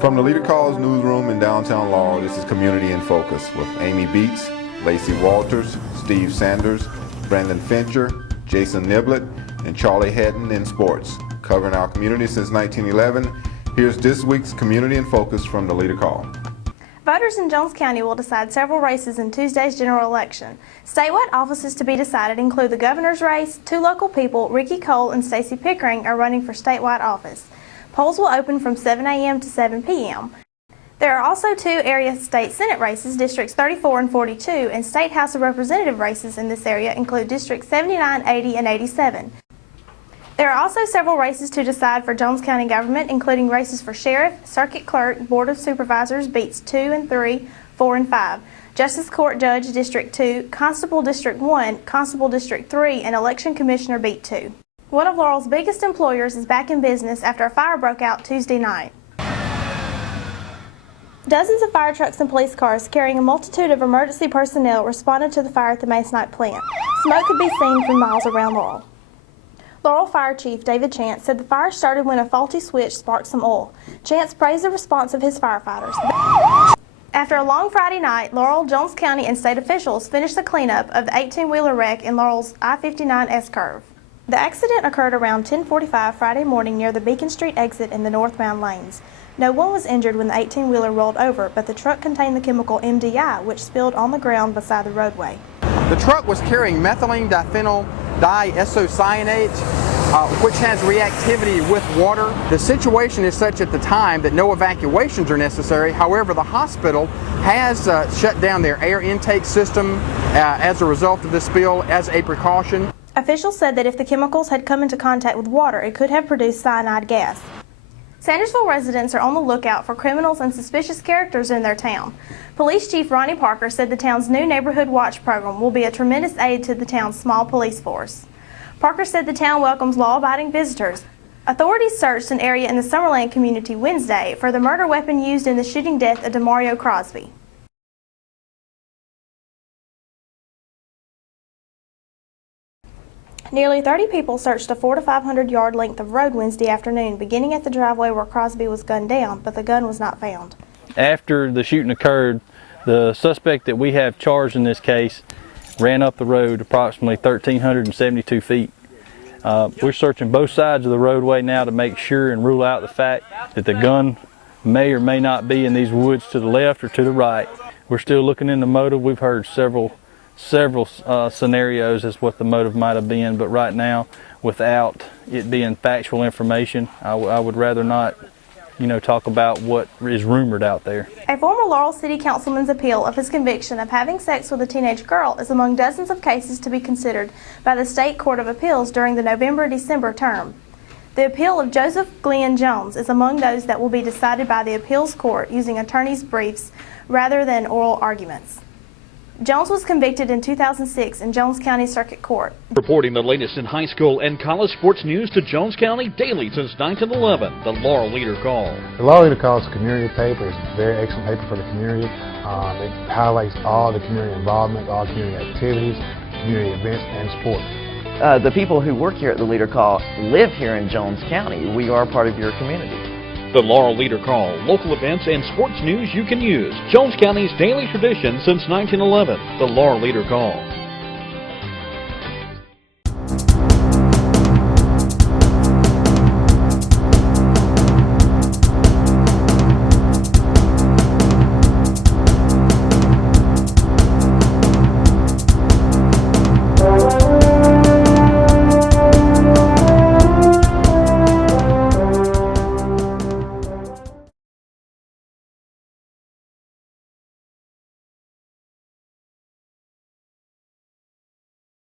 From the Leader Calls newsroom in downtown Laurel, this is Community in Focus with Amy Beats, Lacey Walters, Steve Sanders, Brandon Fincher, Jason Niblett, and Charlie Hedden in sports. Covering our community since 1911, here's this week's Community in Focus from the Leader Call. Voters in Jones County will decide several races in Tuesday's general election. Statewide offices to be decided include the governor's race. Two local people, Ricky Cole and Stacey Pickering, are running for statewide office. Polls will open from 7 a.m. to 7 p.m. There are also two area state senate races, districts 34 and 42, and state house of representative races in this area include districts 79, 80, and 87. There are also several races to decide for Jones County government, including races for sheriff, circuit clerk, board of supervisors, beats 2 and 3, 4 and 5, justice court judge district 2, constable district 1, constable district 3, and election commissioner beat 2. One of Laurel's biggest employers is back in business after a fire broke out Tuesday night. Dozens of fire trucks and police cars carrying a multitude of emergency personnel responded to the fire at the Masonite plant. Smoke could be seen for miles around Laurel. Laurel Fire Chief David Chance said the fire started when a faulty switch sparked some oil. Chance praised the response of his firefighters. After a long Friday night, Laurel, Jones County, and state officials finished the cleanup of the 18-wheeler wreck in Laurel's I-59 S-curve. The accident occurred around 10:45 Friday morning near the Beacon Street exit in the northbound lanes. No one was injured when the 18-wheeler rolled over, but the truck contained the chemical MDI, which spilled on the ground beside the roadway. The truck was carrying methylene diphenyl diisocyanate, which has reactivity with water. The situation is such at the time that no evacuations are necessary. However, the hospital has shut down their air intake system as a result of this spill as a precaution. Officials said that if the chemicals had come into contact with water, it could have produced cyanide gas. Sandersville residents are on the lookout for criminals and suspicious characters in their town. Police Chief Ronnie Parker said the town's new Neighborhood Watch program will be a tremendous aid to the town's small police force. Parker said the town welcomes law-abiding visitors. Authorities searched an area in the Summerland community Wednesday for the murder weapon used in the shooting death of DeMario Crosby. Nearly 30 people searched a 400 to 500 yard length of road Wednesday afternoon, beginning at the driveway where Crosby was gunned down, but the gun was not found. After the shooting occurred, the suspect that we have charged in this case ran up the road approximately 1,372 feet. We're searching both sides of the roadway now to make sure and rule out the fact that the gun may or may not be in these woods to the left or to the right. We're still looking into motive. We've heard several scenarios as what the motive might have been, but right now, without it being factual information, I would rather not, talk about what is rumored out there. A former Laurel City Councilman's appeal of his conviction of having sex with a teenage girl is among dozens of cases to be considered by the State Court of Appeals during the November-December term. The appeal of Joseph Glenn Jones is among those that will be decided by the appeals court using attorneys' briefs rather than oral arguments. Jones was convicted in 2006 in Jones County Circuit Court. Reporting the latest in high school and college sports news to Jones County daily since 1911, the Laurel Leader Call. The Laurel Leader Call is a community paper. It's a very excellent paper for the community. It highlights all the community involvement, all community activities, community events, and sports. The people who work here at the Leader Call live here in Jones County. We are part of your community. The Laurel Leader Call, local events and sports news you can use. Jones County's daily tradition since 1911, the Laurel Leader Call.